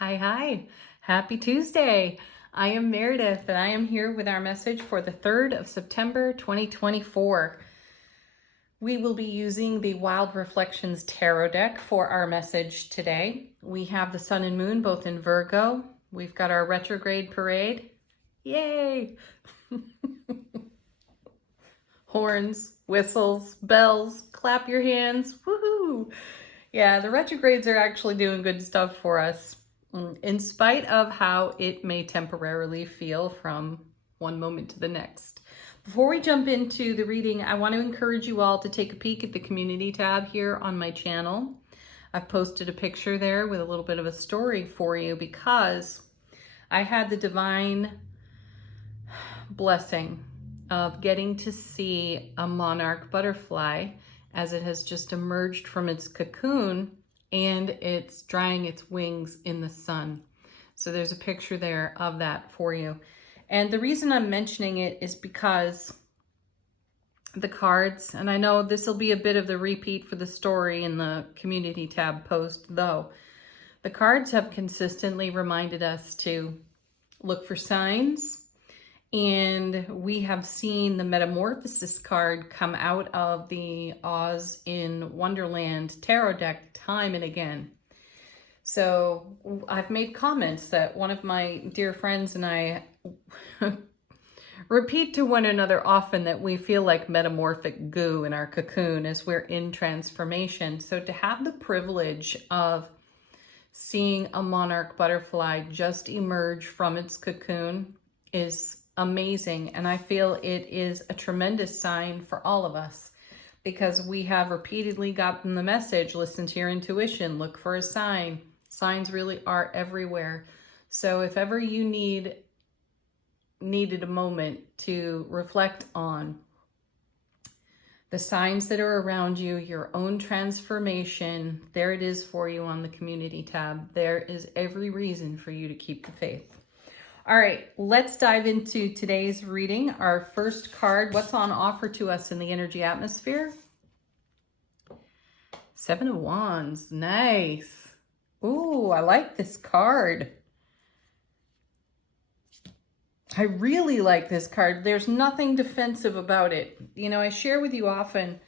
Hi, hi. Happy Tuesday. I am Meredith and I am here with our message for the 3rd of September 2024. We will be using the Wild Reflections Tarot deck for our message today. We have the Sun and Moon both in Virgo. We've got our retrograde parade. Yay! Horns, whistles, bells, clap your hands. Woohoo! Yeah, the retrogrades are actually doing good stuff for us, in spite of how it may temporarily feel from one moment to the next. Before we jump into the reading, I want to encourage you all to take a peek at the community tab here on my channel. I've posted a picture there with a little bit of a story for you because I had the divine blessing of getting to see a monarch butterfly as it has just emerged from its cocoon and it's drying its wings in the sun. So there's a picture there of that for you. And the reason I'm mentioning it is because the cards, and I know this will be a bit of the repeat for the story in the community tab post, though, the cards have consistently reminded us to look for signs. And we have seen the Metamorphosis card come out of the Oz in Wonderland tarot deck time and again. So I've made comments that one of my dear friends and I repeat to one another often that we feel like metamorphic goo in our cocoon as we're in transformation. So to have the privilege of seeing a monarch butterfly just emerge from its cocoon is amazing, and I feel it is a tremendous sign for all of us because we have repeatedly gotten the message, listen to your intuition, look for a sign. Signs really are everywhere. So if ever you needed a moment to reflect on the signs that are around you, your own transformation, there it is for you on the community tab. There is every reason for you to keep the faith. All right, let's dive into today's reading. Our first card, what's on offer to us in the energy atmosphere? 7 of Wands, nice. Ooh, I like this card. I really like this card. There's nothing defensive about it. You know, I share with you often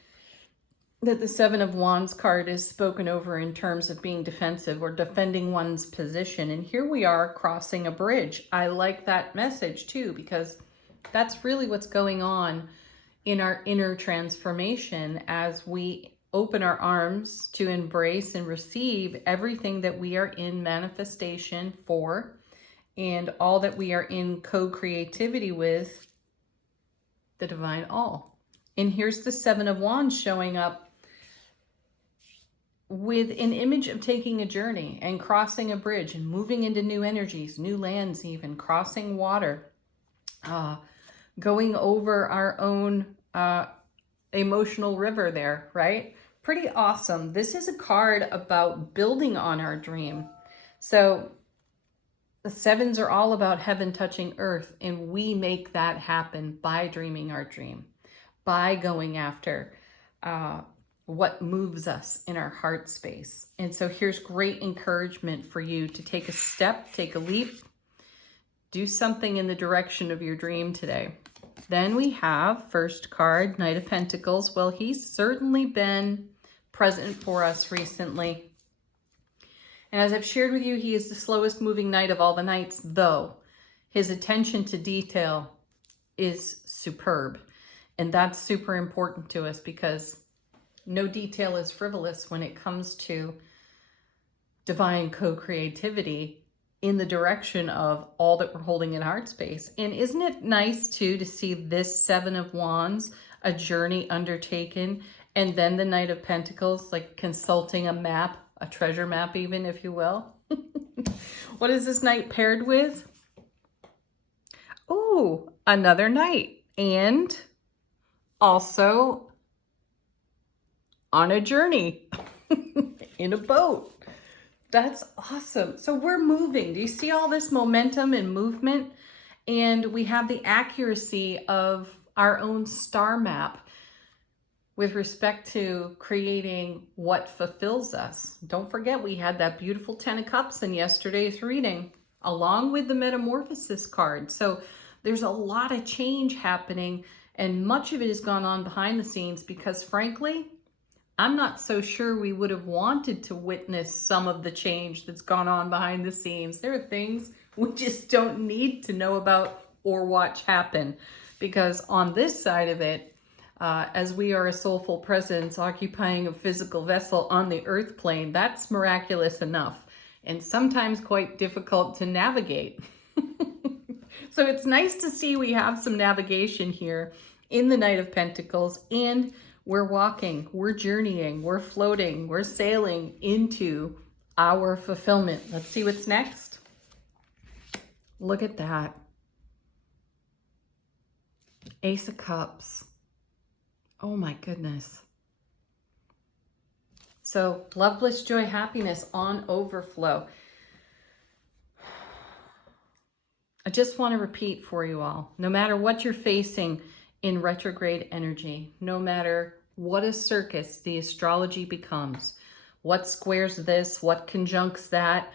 that the 7 of Wands card is spoken over in terms of being defensive or defending one's position. And here we are crossing a bridge. I like that message too, because that's really what's going on in our inner transformation as we open our arms to embrace and receive everything that we are in manifestation for and all that we are in co-creativity with the divine all. And here's the 7 of Wands showing up with an image of taking a journey and crossing a bridge and moving into new energies, new lands, even crossing water, going over our own emotional river there, right? Pretty awesome. This is a card about building on our dream. So the 7s are all about heaven touching earth, and we make that happen by dreaming our dream, by going after what moves us in our heart space. And so here's great encouragement for you to take a step, take a leap, do something in the direction of your dream today. Then we have first card, Knight of Pentacles. Well, he's certainly been present for us recently. And as I've shared with you, he is the slowest moving knight of all the knights, though his attention to detail is superb. And that's super important to us because no detail is frivolous when it comes to divine co-creativity in the direction of all that we're holding in heart space. And isn't it nice too to see this 7 of Wands, a journey undertaken, and then the Knight of Pentacles, like consulting a map, a treasure map even, if you will. What is this knight paired with? Oh, another knight, and also on a journey in a boat. That's awesome. So we're moving. Do you see all this momentum and movement? And we have the accuracy of our own star map with respect to creating what fulfills us. Don't forget, we had that beautiful 10 of Cups in yesterday's reading, along with the Metamorphosis card. So there's a lot of change happening, and much of it has gone on behind the scenes because, frankly, I'm not so sure we would have wanted to witness some of the change that's gone on behind the scenes. There are things we just don't need to know about or watch happen, because on this side of it, as we are a soulful presence occupying a physical vessel on the earth plane, that's miraculous enough and sometimes quite difficult to navigate. So it's nice to see we have some navigation here in the Knight of Pentacles, and we're walking, we're journeying, we're floating, we're sailing into our fulfillment. Let's see what's next. Look at that. Ace of Cups. Oh my goodness. So love, bliss, joy, happiness on overflow. I just want to repeat for you all, no matter what you're facing in retrograde energy, no matter what a circus the astrology becomes, what squares this, what conjuncts that,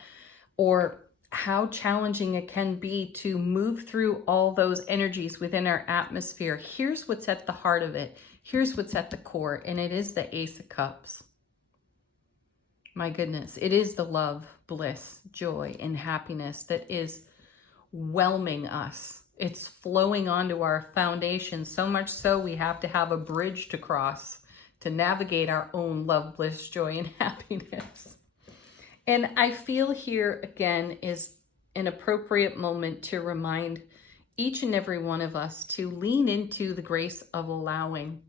or how challenging it can be to move through all those energies within our atmosphere, here's what's at the heart of it. Here's what's at the core, and it is the Ace of Cups. My goodness, it is the love, bliss, joy, and happiness that is whelming us. It's flowing onto our foundation, so much so we have to have a bridge to cross to navigate our own love, bliss, joy, and happiness. And I feel here again is an appropriate moment to remind each and every one of us to lean into the grace of allowing.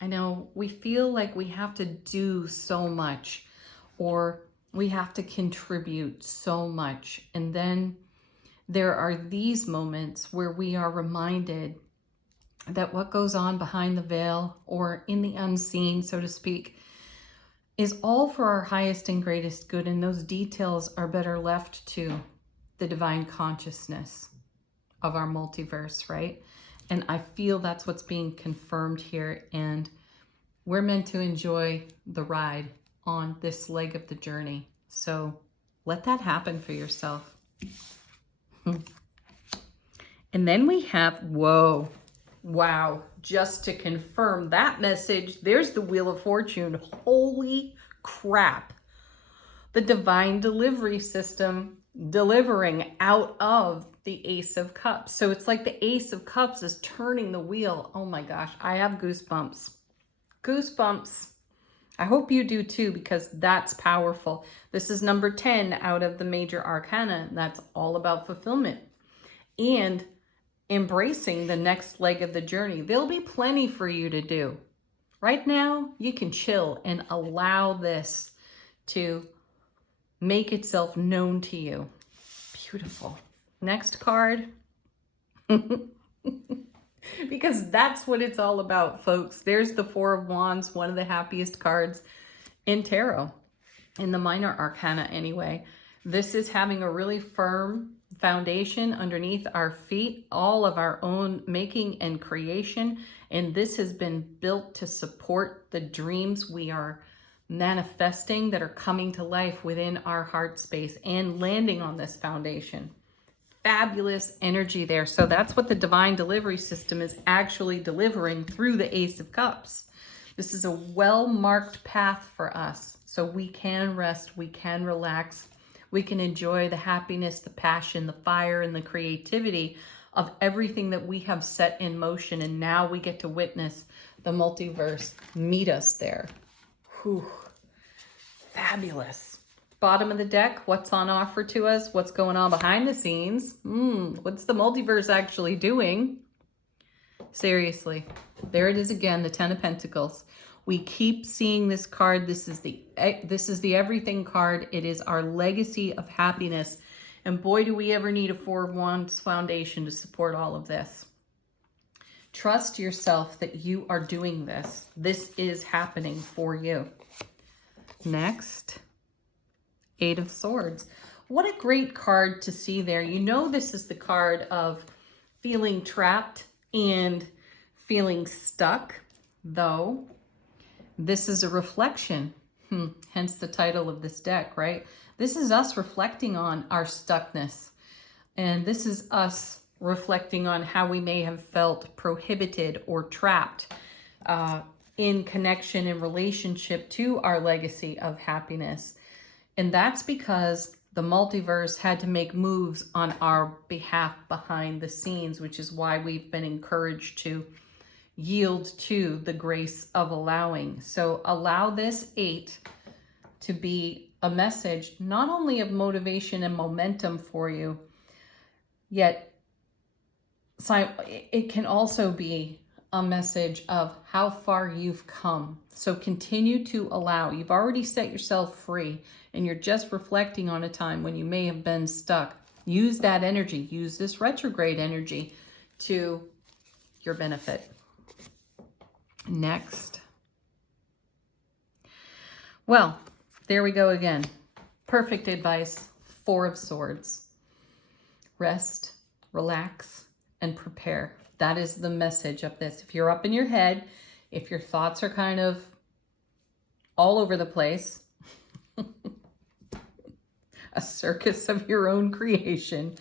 I know we feel like we have to do so much, or we have to contribute so much. And then there are these moments where we are reminded that what goes on behind the veil, or in the unseen, so to speak, is all for our highest and greatest good. And those details are better left to the divine consciousness of our multiverse, right? And I feel that's what's being confirmed here. And we're meant to enjoy the ride on this leg of the journey. So let that happen for yourself. And then we have, whoa, wow, just to confirm that message, there's the Wheel of Fortune. Holy crap. The divine delivery system delivering out of the Ace of Cups. So it's like the Ace of Cups is turning the wheel. Oh my gosh, I have goosebumps. Goosebumps. I hope you do too, because that's powerful. This is number 10 out of the major arcana. And that's all about fulfillment and embracing the next leg of the journey. There'll be plenty for you to do. Right now, you can chill and allow this to make itself known to you. Beautiful. Next card. Because that's what it's all about, folks. There's the Four of Wands, one of the happiest cards in tarot, in the minor arcana anyway. This is having a really firm foundation underneath our feet, all of our own making and creation. And this has been built to support the dreams we are manifesting that are coming to life within our heart space and landing on this foundation. Fabulous energy there. So that's what the divine delivery system is actually delivering through the Ace of Cups. This is a well-marked path for us. So we can rest, we can relax, we can enjoy the happiness, the passion, the fire, and the creativity of everything that we have set in motion. And now we get to witness the multiverse meet us there. Whew. Fabulous. Bottom of the deck, what's on offer to us? What's going on behind the scenes? What's the multiverse actually doing? Seriously, there it is again, the 10 of Pentacles. We keep seeing this card. This is the everything card. It is our legacy of happiness. And boy, do we ever need a Four of Wands foundation to support all of this. Trust yourself that you are doing this. This is happening for you. Next. Eight of Swords. What a great card to see there. You know, this is the card of feeling trapped and feeling stuck, though, this is a reflection. Hence the title of this deck, right? This is us reflecting on our stuckness. And this is us reflecting on how we may have felt prohibited or trapped in connection and relationship to our legacy of happiness. And that's because the multiverse had to make moves on our behalf behind the scenes, which is why we've been encouraged to yield to the grace of allowing. So allow this 8 to be a message not only of motivation and momentum for you, yet it can also be a message of how far you've come. So continue to allow. You've already set yourself free, and you're just reflecting on a time when you may have been stuck. Use that energy. Use this retrograde energy to your benefit. Next. Well, there we go again. Perfect advice. 4 of Swords. Rest, relax, and prepare. That is the message of this. If you're up in your head, if your thoughts are kind of all over the place, a circus of your own creation,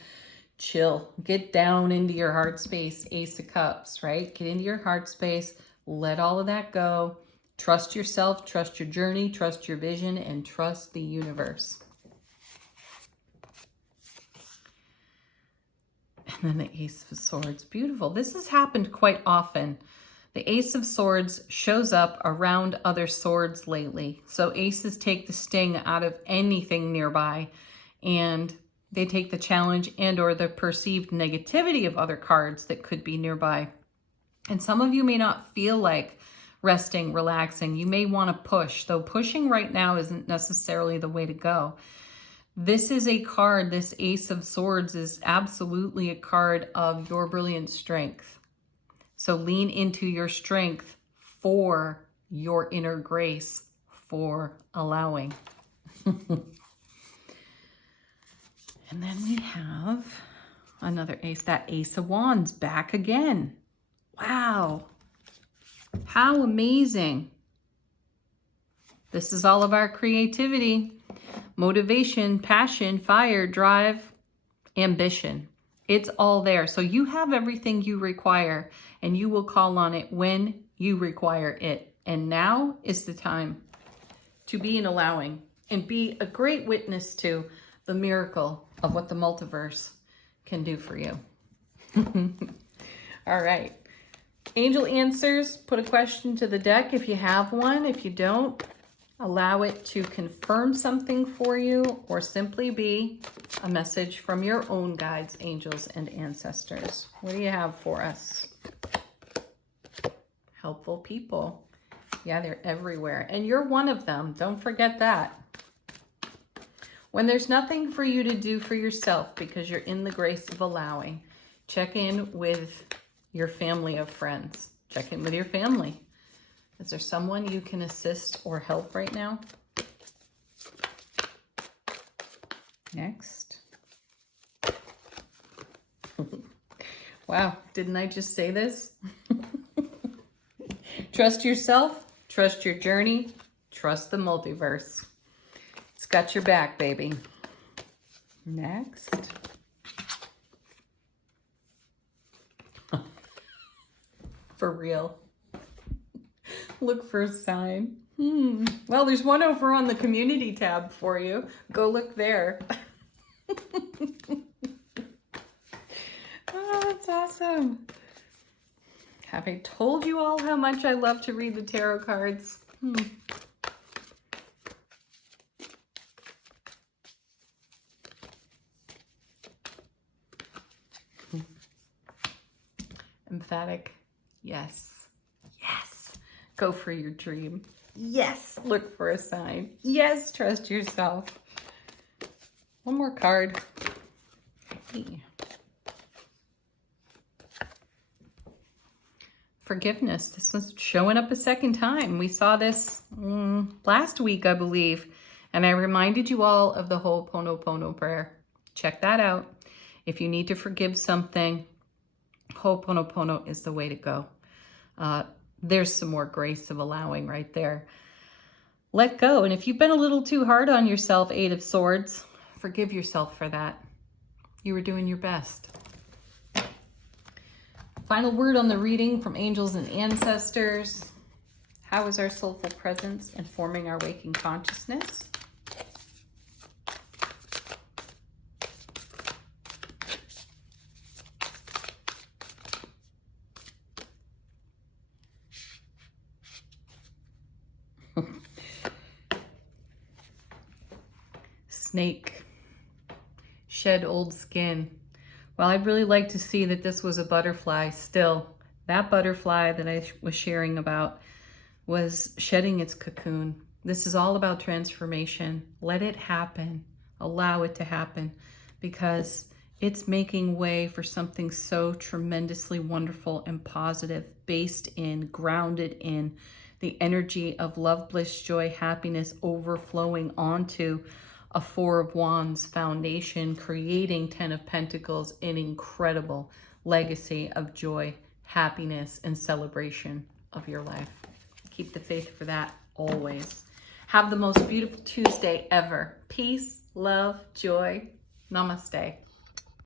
chill. Get down into your heart space, Ace of Cups, right? Get into your heart space. Let all of that go. Trust yourself, trust your journey, trust your vision, and trust the universe. And then the Ace of Swords. Beautiful. This has happened quite often. The Ace of Swords shows up around other swords lately. So aces take the sting out of anything nearby, and they take the challenge and or the perceived negativity of other cards that could be nearby. And some of you may not feel like resting, relaxing. You may want to push, though pushing right now isn't necessarily the way to go. This is a card, this Ace of Swords is absolutely a card of your brilliant strength. So lean into your strength for your inner grace, for allowing. And then we have another ace, that Ace of Wands back again. Wow. How amazing. This is all of our creativity, motivation, passion, fire, drive, ambition. It's all there. So you have everything you require, and you will call on it when you require it. And now is the time to be in allowing and be a great witness to the miracle of what the multiverse can do for you. All right. Angel answers, put a question to the deck if you have one. If you don't, allow it to confirm something for you or simply be a message from your own guides, angels, and ancestors. What do you have for us? Helpful people. Yeah, they're everywhere. And you're one of them. Don't forget that. When there's nothing for you to do for yourself because you're in the grace of allowing, check in with your family of friends. Check in with your family. Is there someone you can assist or help right now? Next. Wow, didn't I just say this? Trust yourself, trust your journey, trust the multiverse. It's got your back, baby. Next. For real. Look for a sign. Well, there's one over on the community tab for you. Go look there. Oh, that's awesome. Have I told you all how much I love to read the tarot cards? Emphatic. Yes. Yes. Go for your dream. Yes. Look for a sign. Yes. Trust yourself. One more card. Hey. Forgiveness. This one's showing up a second time. We saw this last week, I believe. And I reminded you all of the Ho'oponopono prayer. Check that out. If you need to forgive something, Ho'oponopono is the way to go. There's some more grace of allowing right there. Let go. And if you've been a little too hard on yourself, Eight of Swords, forgive yourself for that. You were doing your best. Final word on the reading from angels and ancestors. How is our soulful presence informing our waking consciousness? Snake, shed old skin. Well, I'd really like to see that this was a butterfly still. That butterfly that I was sharing about was shedding its cocoon. This is all about transformation. Let it happen. Allow it to happen, because it's making way for something so tremendously wonderful and positive, based in, grounded in the energy of love, bliss, joy, happiness, overflowing onto a Four of Wands foundation, creating 10 of Pentacles, an incredible legacy of joy, happiness, and celebration of your life. Keep the faith for that always. Have the most beautiful Tuesday ever. Peace, love, joy. Namaste.